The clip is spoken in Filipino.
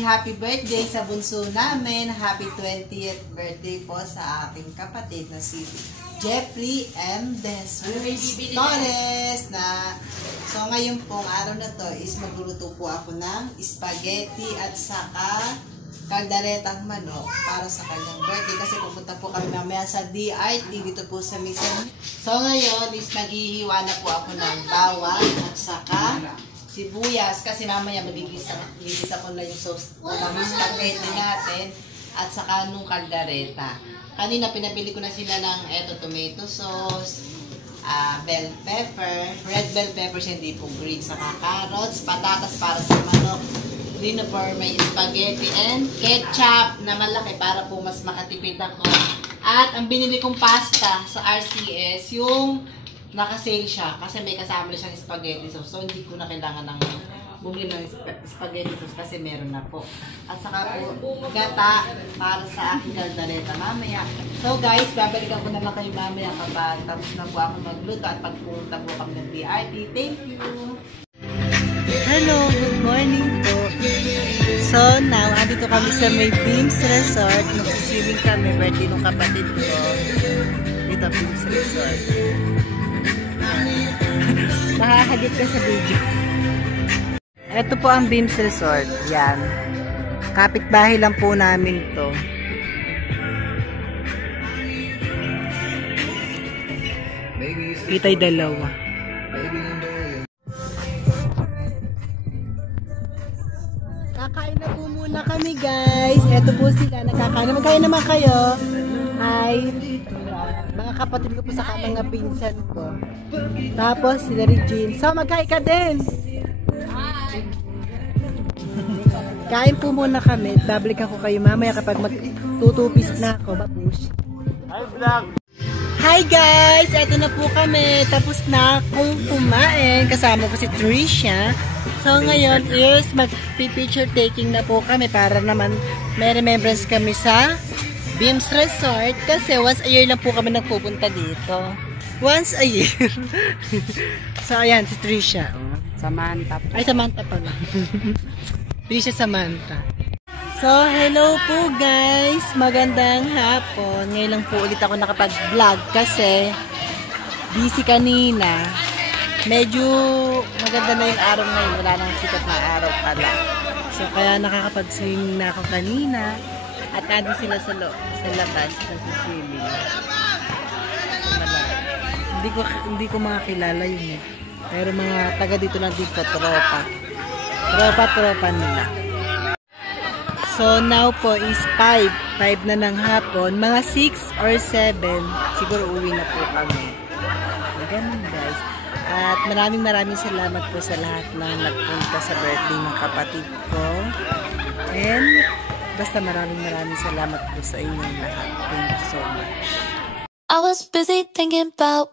happy birthday sa bunso namin. Happy 20th birthday po sa aking kapatid na si Jeffrey M. Torres na. So ngayon pong araw na to is magluluto po ako ng spaghetti at saka kaldaretang manok para sa kanyang birthday kasi pupunta po kami mamaya sa DRT dito po sa Mission. So ngayon is naghihiwa na po ako ng bawang at saka sibuyas kasi mamaya magigisa ko na yung sauce ng spaghetti natin at saka nung kaldareta. Kanina pinabili ko na sila ng tomato sauce, bell pepper, red bell peppers, hindi po green, saka carrots, patatas para sa manok, dino for may spaghetti, and ketchup na malaki para po mas makatipid ako. At ang binili kong pasta sa RCS, yung naka-sale siya kasi may kasama siyang spaghetti sauce. So, hindi ko na kailangan ng bumili ng spaghetti sauce kasi meron na po. At saka po, gata para sa aking kaldareta mamaya. So, guys, babalikan ko naman kayo mamaya kapag tapos na po ako magluto at pagpunta po kami ng DRT. Thank you! Hello! Good morning po! So, now, andito kami sa may Beams Resort. Nagsiswimming kami. Birthday ng kapatid ko. Dito, Beams Resort. Makakagit ka sa video. Ito po ang Beams Resort. Yan. Kapitbahay lang po namin to. Kita'y dalawa. Kakain na po muna kami, guys. Ito po sila. Nakakain. Magkain naman kayo. Hi. Mga kapatid ko po sa mga pinsan ko. Tapos sila Regine. So magkain ka din. Kain po muna kami. Babalik ako kayo mamaya kapag magtutupis na ako. Babush. Hi vlog. Hi guys! Eto na po kami. Tapos na akong kumain. Kasama ko si Trisha. So ngayon is mag-picture taking na po kami para naman may remembrance kami sa Beams Resort kasi once a year lang po kami nagpupunta dito. Once a year. So, ayan, si Trisha. Samantha. Ay, Samantha pala. Trisha Samantha. So, hello po guys. Magandang hapon. Ngayon lang po ulit ako nakapag-vlog kasi busy kanina. Medyo maganda na yung araw ngayon. Wala nang sikat na araw pala. So, kaya nakakapag-swim na ako kanina. At nandun sila sa labas, nagsiswimming. Hindi ko mga kilala yun eh. Pero mga taga dito lang dito, tropa. Tropa nila. So now po is 5 na ng hapon. Mga 6 or 7, siguro uwi na po kami. Ganun guys. At maraming salamat po sa lahat na nagpunta sa birthday ng kapatid ko. And basta maraming salamat po sa inyong lahat. Thank you so much. I was busy thinking about